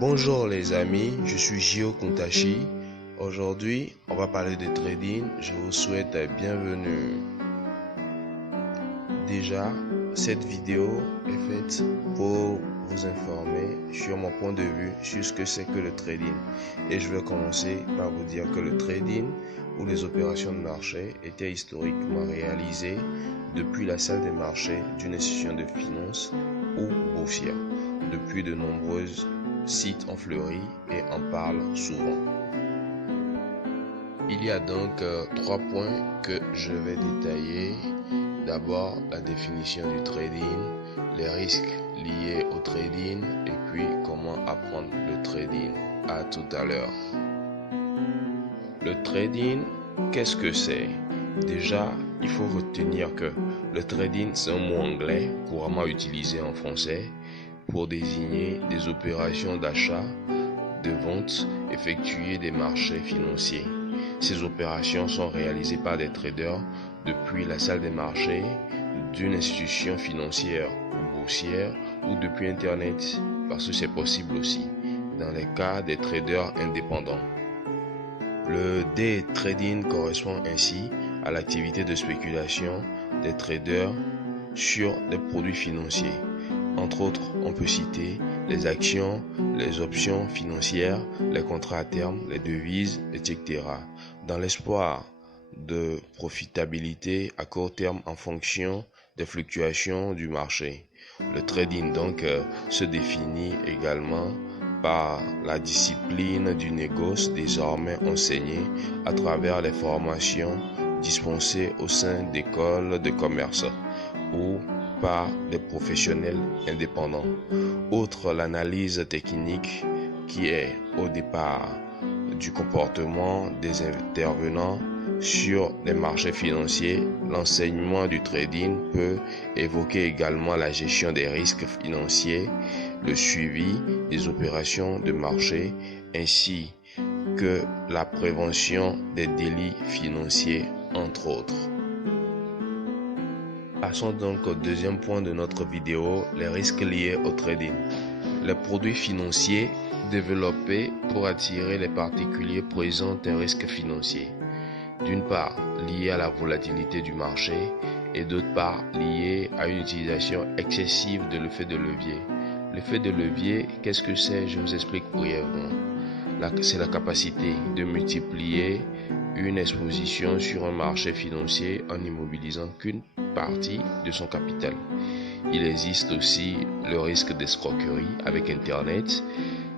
Bonjour les amis, je suis Gio Kuntashi. Aujourd'hui, on va parler de trading. Je vous souhaite la bienvenue. Déjà, cette vidéo est faite pour vous informer sur mon point de vue sur ce que c'est que le trading. Et je vais commencer par vous dire que le trading ou les opérations de marché étaient historiquement réalisées depuis la salle des marchés d'une institution de finance ou boursière. Depuis de nombreuses sites ont fleuri et en parlent souvent. Il y a donc 3 points que je vais détailler. D'abord, la définition du trading, les risques liés au trading et puis comment apprendre le trading. À tout à l'heure. Le trading, qu'est-ce que c'est? Déjà, il faut retenir que le trading, c'est un mot anglais couramment utilisé en français pour désigner des opérations d'achat, de vente effectuées des marchés financiers. Ces opérations sont réalisées par des traders depuis la salle des marchés d'une institution financière ou boursière ou depuis Internet, parce que c'est possible aussi, dans les cas des traders indépendants. Le day trading correspond ainsi à l'activité de spéculation des traders sur des produits financiers. Entre autres, on peut citer les actions, les options financières, les contrats à terme, les devises, etc. Dans l'espoir de profitabilité à court terme en fonction des fluctuations du marché. Le trading donc se définit également par la discipline du négoce désormais enseignée à travers les formations dispensées au sein d'écoles de commerce ou par des professionnels indépendants. Outre l'analyse technique qui est au départ du comportement des intervenants sur les marchés financiers, l'enseignement du trading peut évoquer également la gestion des risques financiers, le suivi des opérations de marché ainsi que la prévention des délits financiers, entre autres. Passons donc au deuxième point de notre vidéo, les risques liés au trading. Les produits financiers développés pour attirer les particuliers présentent un risque financier. D'une part, lié à la volatilité du marché et d'autre part, lié à une utilisation excessive de l'effet de levier. L'effet de levier, qu'est-ce que c'est? Je vous explique brièvement. C'est la capacité de multiplier une exposition sur un marché financier en immobilisant qu'une partie de son capital. Il existe aussi le risque d'escroquerie avec Internet.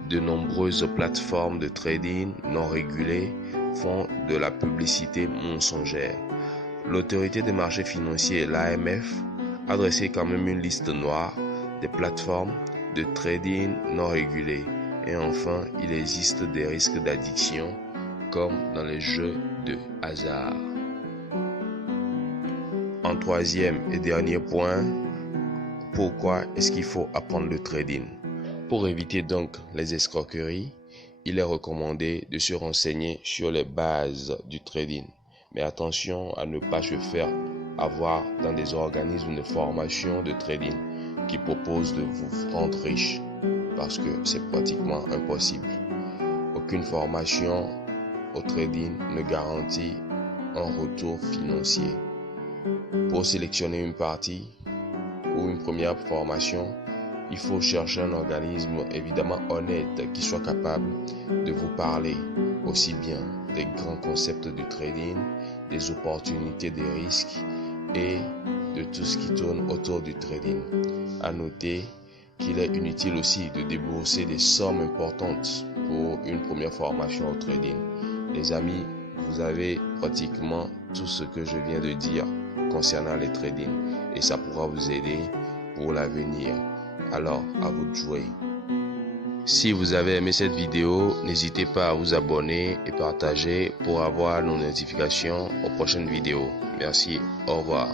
De nombreuses plateformes de trading non régulées font de la publicité mensongère. L'autorité des marchés financiers, l'AMF, a dressé quand même une liste noire des plateformes de trading non régulées. Et enfin, il existe des risques d'addiction comme dans les jeux de hasard. En troisième et dernier point, pourquoi est-ce qu'il faut apprendre le trading? Pour éviter donc les escroqueries, il est recommandé de se renseigner sur les bases du trading. Mais attention à ne pas se faire avoir dans des organismes de formation de trading qui proposent de vous rendre riche, parce que c'est pratiquement impossible. Aucune formation au trading ne garantit un retour financier. Pour sélectionner une partie ou une première formation, il faut chercher un organisme évidemment honnête qui soit capable de vous parler aussi bien des grands concepts du trading, des opportunités, des risques et de tout ce qui tourne autour du trading. À noter qu'il est inutile aussi de débourser des sommes importantes pour une première formation au trading. Les amis, vous avez pratiquement tout ce que je viens de dire concernant les trading et ça pourra vous aider pour l'avenir. Alors, à vous de jouer. Si vous avez aimé cette vidéo, n'hésitez pas à vous abonner et partager pour avoir nos notifications aux prochaines vidéos. Merci, au revoir.